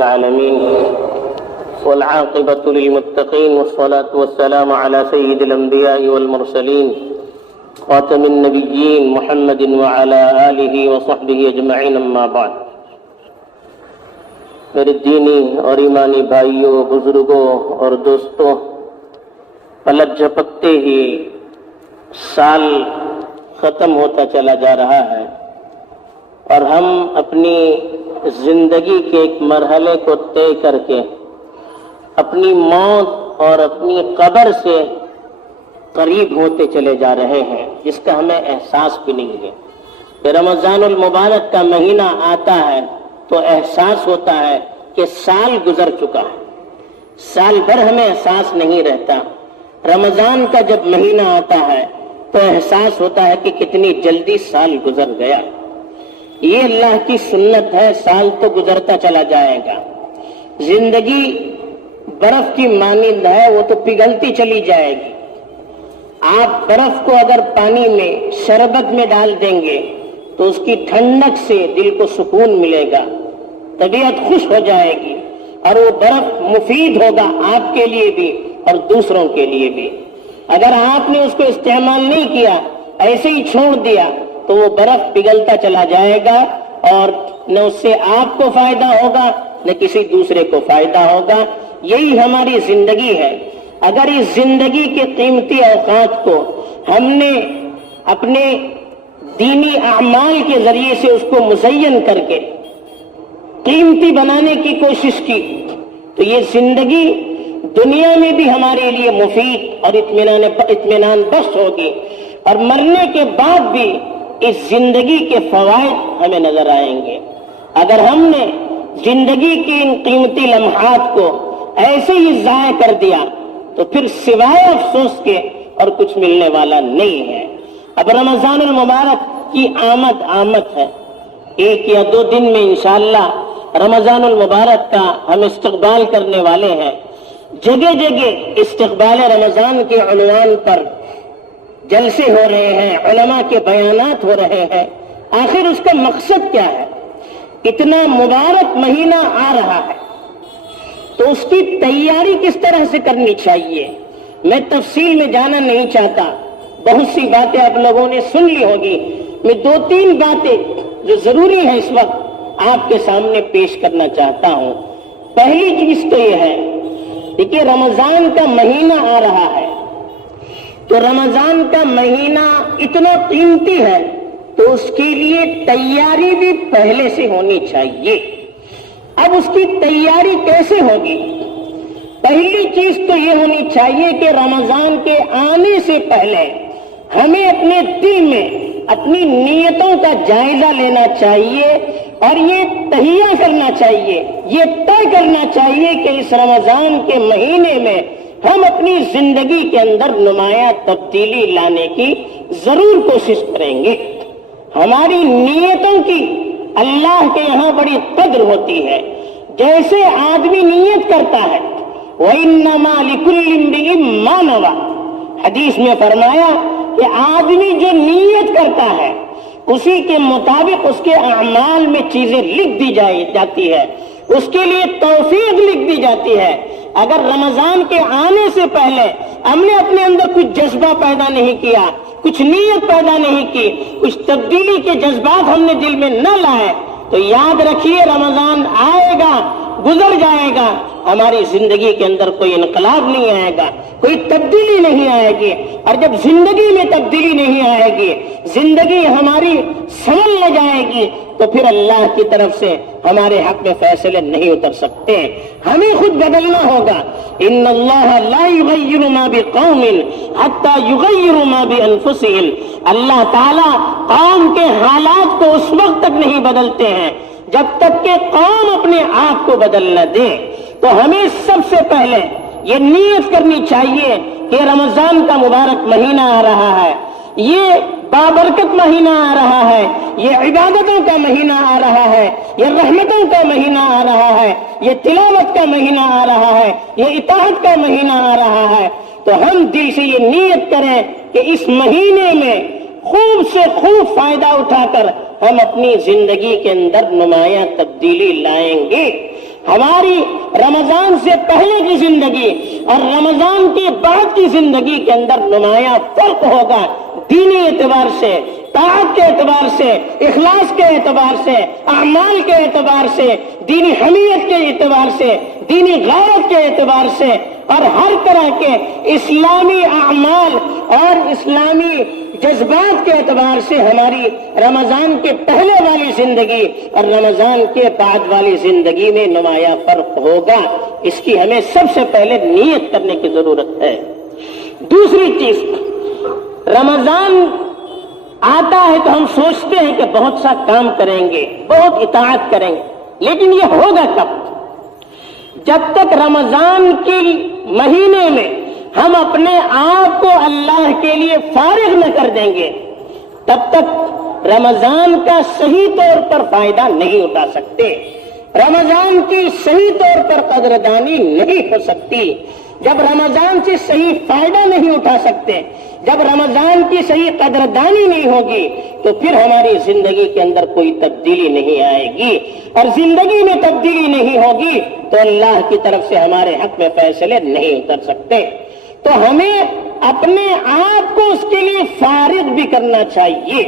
العالمين والعاقبة للمتقين والصلاة والسلام على سيد الأنبياء والمرسلين خاتم النبيين محمد وعلى آله وصحبه أجمعين اما بعد. میرے دینی اور ایمانی بھائیوں، بزرگوں اور دوستوں، پلک جھپکتے ہی سال ختم ہوتا چلا جا رہا ہے اور ہم اپنی زندگی کے ایک مرحلے کو طے کر کے اپنی موت اور اپنی قبر سے قریب ہوتے چلے جا رہے ہیں، جس کا ہمیں احساس بھی نہیں ہے. کہ رمضان المبارک کا مہینہ آتا ہے تو احساس ہوتا ہے کہ سال گزر چکا ہے، سال بھر ہمیں احساس نہیں رہتا. رمضان کا جب مہینہ آتا ہے تو احساس ہوتا ہے کہ کتنی جلدی سال گزر گیا. یہ اللہ کی سنت ہے، سال تو گزرتا چلا جائے گا. زندگی برف کی مانند ہے، وہ تو پگھلتی چلی جائے گی. آپ برف کو اگر پانی میں شربت میں ڈال دیں گے تو اس کی ٹھنڈک سے دل کو سکون ملے گا، طبیعت خوش ہو جائے گی اور وہ برف مفید ہوگا آپ کے لیے بھی اور دوسروں کے لیے بھی. اگر آپ نے اس کو استعمال نہیں کیا، ایسے ہی چھوڑ دیا، تو وہ برف پگھلتا چلا جائے گا اور نہ اس سے آپ کو فائدہ ہوگا نہ کسی دوسرے کو فائدہ ہوگا. یہی ہماری زندگی ہے. اگر اس زندگی کے قیمتی اوقات کو ہم نے اپنے دینی اعمال کے ذریعے سے اس کو مزین کر کے قیمتی بنانے کی کوشش کی تو یہ زندگی دنیا میں بھی ہمارے لیے مفید اور اطمینان بخش ہوگی، اور مرنے کے بعد بھی اس زندگی کے فوائد ہمیں نظر آئیں گے. اگر ہم نے زندگی کے ان قیمتی لمحات کو ایسے ہی ضائع کر دیا تو پھر سوائے افسوس کے اور کچھ ملنے والا نہیں ہے. اب رمضان المبارک کی آمد ہے. 1 یا 2 دن میں انشاءاللہ رمضان المبارک کا ہم استقبال کرنے والے ہیں. جگہ جگہ استقبال رمضان کے عنوان پر جلسے ہو رہے ہیں، علماء کے بیانات ہو رہے ہیں. آخر اس کا مقصد کیا ہے؟ اتنا مبارک مہینہ آ رہا ہے تو اس کی تیاری کس طرح سے کرنی چاہیے. میں تفصیل میں جانا نہیں چاہتا، بہت سی باتیں آپ لوگوں نے سن لی ہوگی. میں 2-3 باتیں جو ضروری ہیں اس وقت آپ کے سامنے پیش کرنا چاہتا ہوں. پہلی چیز تو یہ ہے، دیکھیے رمضان کا مہینہ آ رہا ہے تو رمضان کا مہینہ اتنا قیمتی ہے تو اس کے لیے تیاری بھی پہلے سے ہونی چاہیے. اب اس کی تیاری کیسے ہوگی؟ پہلی چیز تو یہ ہونی چاہیے کہ رمضان کے آنے سے پہلے ہمیں اپنے دل میں اپنی نیتوں کا جائزہ لینا چاہیے اور یہ تہیہ کرنا چاہیے، یہ طے کرنا چاہیے کہ اس رمضان کے مہینے میں ہم اپنی زندگی کے اندر نمایاں تبدیلی لانے کی ضرور کوشش کریں گے. ہماری نیتوں کی اللہ کے یہاں بڑی قدر ہوتی ہے. جیسے آدمی نیت کرتا ہے وَإِنَّمَا لِكُلِّ امْرِئٍ مَّا نَوَىٰ، حدیث میں فرمایا کہ آدمی جو نیت کرتا ہے اسی کے مطابق اس کے اعمال میں چیزیں لکھ دی جاتی ہے، اس کے لیے توفیق لکھ دی جاتی ہے. اگر رمضان کے آنے سے پہلے ہم نے اپنے اندر کچھ جذبہ پیدا نہیں کیا، کچھ نیت پیدا نہیں کی، کچھ تبدیلی کے جذبات ہم نے دل میں نہ لائے تو یاد رکھیے رمضان آئے گا، گزر جائے گا، ہماری زندگی کے اندر کوئی انقلاب نہیں آئے گا، کوئی تبدیلی نہیں آئے گی. اور جب زندگی میں تبدیلی نہیں آئے گی، زندگی ہماری سنبھل نہ جائے گی تو پھر اللہ کی طرف سے ہمارے حق میں فیصلے نہیں اتر سکتے. ہمیں خود بدلنا ہوگا. ان اللہ لا یغیر ما بقوم حتی یغیروا ما بانفسهم، اللہ تعالیٰ قوم کے حالات کو اس وقت تک نہیں بدلتے ہیں جب تک کہ قوم اپنے آپ کو بدل نہ دے. تو ہمیں سب سے پہلے یہ نیت کرنی چاہیے کہ رمضان کا مبارک مہینہ آ رہا ہے، یہ بابرکت مہینہ آ رہا ہے، یہ عبادتوں کا مہینہ آ رہا ہے، یہ رحمتوں کا مہینہ آ رہا ہے، یہ تلاوت کا مہینہ آ رہا ہے، یہ اطاعت کا مہینہ آ رہا ہے. تو ہم دل سے یہ نیت کریں کہ اس مہینے میں خوب سے خوب فائدہ اٹھا کر ہم اپنی زندگی کے اندر نمایاں تبدیلی لائیں گے. ہماری رمضان سے پہلے کی زندگی اور رمضان کے بعد کی زندگی کے اندر نمایاں فرق ہوگا، دینی اعتبار سے، طاعت کے اعتبار سے، اخلاص کے اعتبار سے، اعمال کے اعتبار سے، دینی حمیت کے اعتبار سے، دینی غیرت کے اعتبار سے، اور ہر طرح کے اسلامی اعمال اور اسلامی جذبات کے اعتبار سے ہماری رمضان کے پہلے والی زندگی اور رمضان کے بعد والی زندگی میں نمایاں فرق ہوگا۔ اس کی ہمیں سب سے پہلے نیت کرنے کی ضرورت ہے۔ دوسری چیز، رمضان آتا ہے تو ہم سوچتے ہیں کہ بہت سا کام کریں گے، بہت اطاعت کریں گے، لیکن یہ ہوگا کب؟ جب تک رمضان کے مہینے میں ہم اپنے آپ کو اللہ کے لیے فارغ نہ کر دیں گے، تب تک رمضان کا صحیح طور پر فائدہ نہیں اٹھا سکتے، رمضان کی صحیح طور پر قدردانی نہیں ہو سکتی۔ جب رمضان سے صحیح فائدہ نہیں اٹھا سکتے، جب رمضان کی صحیح قدردانی نہیں ہوگی، تو پھر ہماری زندگی کے اندر کوئی تبدیلی نہیں آئے گی، اور زندگی میں تبدیلی نہیں ہوگی تو اللہ کی طرف سے ہمارے حق میں فیصلے نہیں اتر سکتے۔ تو ہمیں اپنے آپ کو اس کے لیے فارغ بھی کرنا چاہیے۔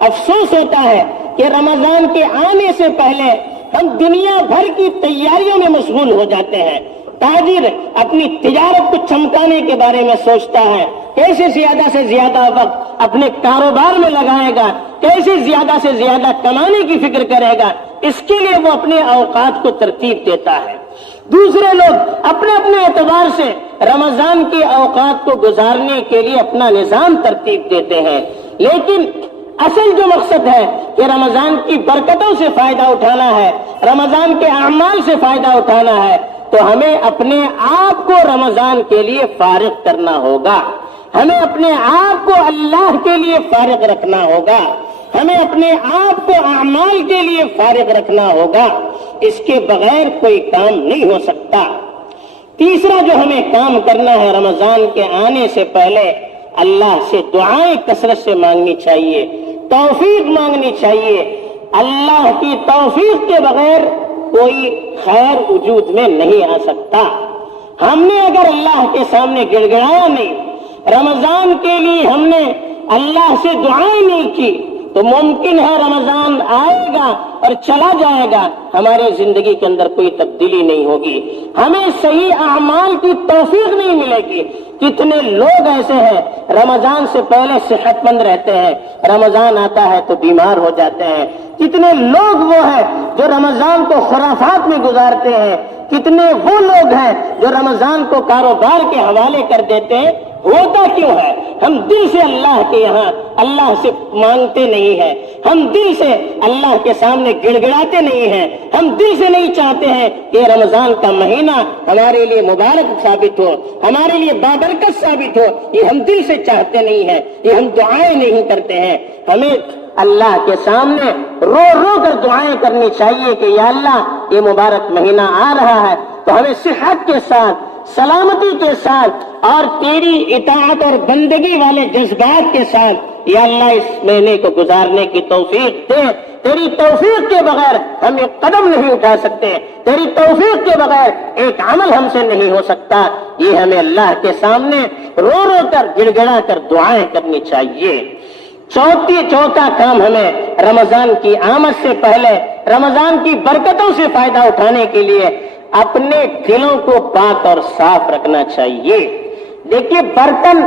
افسوس ہوتا ہے کہ رمضان کے آنے سے پہلے ہم دنیا بھر کی تیاریوں میں مشغول ہو جاتے ہیں۔ تاجر اپنی تجارت کو چمکانے کے بارے میں سوچتا ہے، کیسے زیادہ سے زیادہ وقت اپنے کاروبار میں لگائے گا، کیسے زیادہ سے زیادہ کمانے کی فکر کرے گا، اس کے لیے وہ اپنے اوقات کو ترتیب دیتا ہے۔ دوسرے لوگ اپنے اپنے اعتبار سے رمضان کے اوقات کو گزارنے کے لیے اپنا نظام ترتیب دیتے ہیں، لیکن اصل جو مقصد ہے کہ رمضان کی برکتوں سے فائدہ اٹھانا ہے، رمضان کے اعمال سے فائدہ اٹھانا ہے، تو ہمیں اپنے آپ کو رمضان کے لیے فارغ کرنا ہوگا، ہمیں اپنے آپ کو اللہ کے لیے فارغ رکھنا ہوگا، ہمیں اپنے آپ کو اعمال کے لیے فارغ رکھنا ہوگا۔ اس کے بغیر کوئی کام نہیں ہو سکتا۔ تیسرا جو ہمیں کام کرنا ہے، رمضان کے آنے سے پہلے اللہ سے دعائیں کثرت سے مانگنی چاہیے، توفیق مانگنی چاہیے۔ اللہ کی توفیق کے بغیر کوئی خیر وجود میں نہیں آ سکتا۔ ہم نے اگر اللہ کے سامنے گڑ گڑایا نہیں، رمضان کے لیے ہم نے اللہ سے دعائیں نہیں کی، تو ممکن ہے رمضان آئے گا اور چلا جائے گا، ہماری زندگی کے اندر کوئی تبدیلی نہیں ہوگی، ہمیں صحیح اعمال کی توفیق نہیں ملے گی۔ کتنے لوگ ایسے ہیں رمضان سے پہلے صحت مند رہتے ہیں، رمضان آتا ہے تو بیمار ہو جاتے ہیں۔ کتنے لوگ وہ ہیں جو رمضان کو خرافات میں گزارتے ہیں، کتنے وہ لوگ ہیں جو رمضان کو کاروبار کے حوالے کر دیتے ہیں۔ ہوتا کیوں ہے؟ ہم دل سے اللہ کے یہاں اللہ سے مانگتے نہیں ہیں، ہم دل سے اللہ کے سامنے گڑ گڑاتے نہیں ہیں، ہم دل سے نہیں چاہتے ہیں کہ رمضان کا مہینہ ہمارے لیے مبارک ثابت ہو، ہمارے لیے بابرکت ثابت ہو، یہ ہم دل سے چاہتے نہیں ہیں، یہ ہم دعائیں نہیں کرتے ہیں۔ ہمیں اللہ کے سامنے رو رو کر دعائیں کرنی چاہیے کہ یا اللہ، یہ مبارک مہینہ آ رہا ہے تو ہمیں صحت کے ساتھ، سلامتی کے ساتھ اور تیری اطاعت اور بندگی والے جذبات کے ساتھ یا اللہ اس مہینے کو گزارنے کی توفیق دے۔ تیری توفیق کے بغیر ہم ایک قدم نہیں اٹھا سکتے، تیری توفیق کے بغیر ایک عمل ہم سے نہیں ہو سکتا۔ یہ ہمیں اللہ کے سامنے رو رو کر گڑ گڑا کر دعائیں کرنی چاہیے۔ چوتھا کام ہمیں رمضان کی آمد سے پہلے رمضان کی برکتوں سے فائدہ اٹھانے کے لیے اپنے دلوں کو پاک اور صاف رکھنا چاہیے۔ دیکھیے، برتن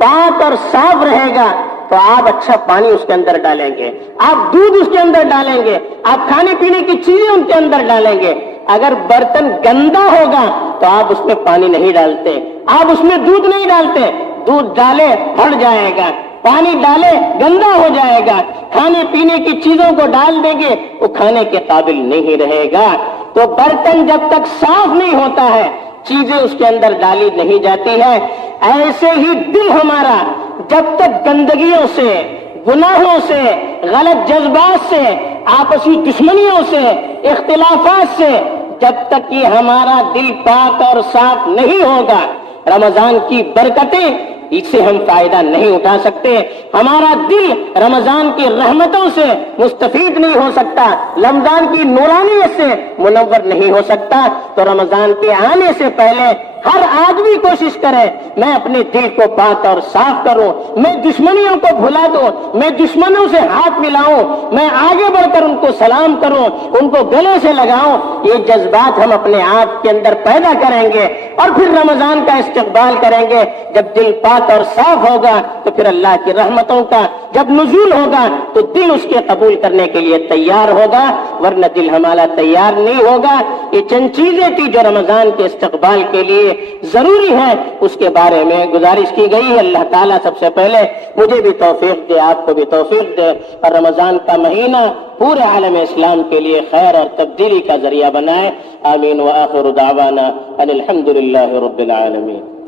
پاک اور صاف رہے گا تو آپ اچھا پانی اس کے اندر ڈالیں گے، آپ دودھ اس کے اندر ڈالیں گے، آپ کھانے پینے کی چیزیں ان کے اندر ڈالیں گے۔ اگر برتن گندا ہوگا تو آپ اس میں پانی نہیں ڈالتے، آپ اس میں دودھ نہیں ڈالتے، دودھ ڈالے پھٹ جائے گا، پانی ڈالے گندا ہو جائے گا، کھانے پینے کی چیزوں کو ڈال دیں گے وہ کھانے کے قابل نہیں رہے گا۔ تو برتن جب تک صاف نہیں ہوتا ہے، چیزیں اس کے اندر ڈالی نہیں جاتی ہے۔ ایسے ہی دل ہمارا جب تک گندگیوں سے، گناہوں سے، غلط جذبات سے، آپسی دشمنیوں سے، اختلافات سے، جب تک یہ ہمارا دل پاک اور صاف نہیں ہوگا، رمضان کی برکتیں اس سے ہم فائدہ نہیں اٹھا سکتے، ہمارا دل رمضان کی رحمتوں سے مستفید نہیں ہو سکتا، رمضان کی نورانیت سے منور نہیں ہو سکتا، تو رمضان کے آنے سے پہلے ہر آدمی کوشش کرے میں اپنے دل کو پاک اور صاف کروں، میں دشمنیوں کو بھلا دوں، میں دشمنوں سے ہاتھ ملاؤں، میں آگے بڑھ کر ان کو سلام کروں، ان کو گلے سے لگاؤں۔ یہ جذبات ہم اپنے آپ کے اندر پیدا کریں گے اور پھر رمضان کا استقبال کریں گے۔ جب دل پاک اور صاف ہوگا تو پھر اللہ کی رحمتوں کا جب نزول ہوگا تو دل اس کے قبول کرنے کے لیے تیار ہوگا، ورنہ دل ہمارا تیار نہیں ہوگا۔ یہ چند چیزیں تھی جو رمضان کے استقبال کے لیے ضروری ہے، اس کے بارے میں گزارش کی گئی ہے۔ اللہ تعالیٰ سب سے پہلے مجھے بھی توفیق دے، آپ کو بھی توفیق دے، اور رمضان کا مہینہ پورے عالم اسلام کے لیے خیر اور تبدیلی کا ذریعہ بنائے۔ آمین۔ وآخر دعوانا ان الحمد للہ رب العالمین۔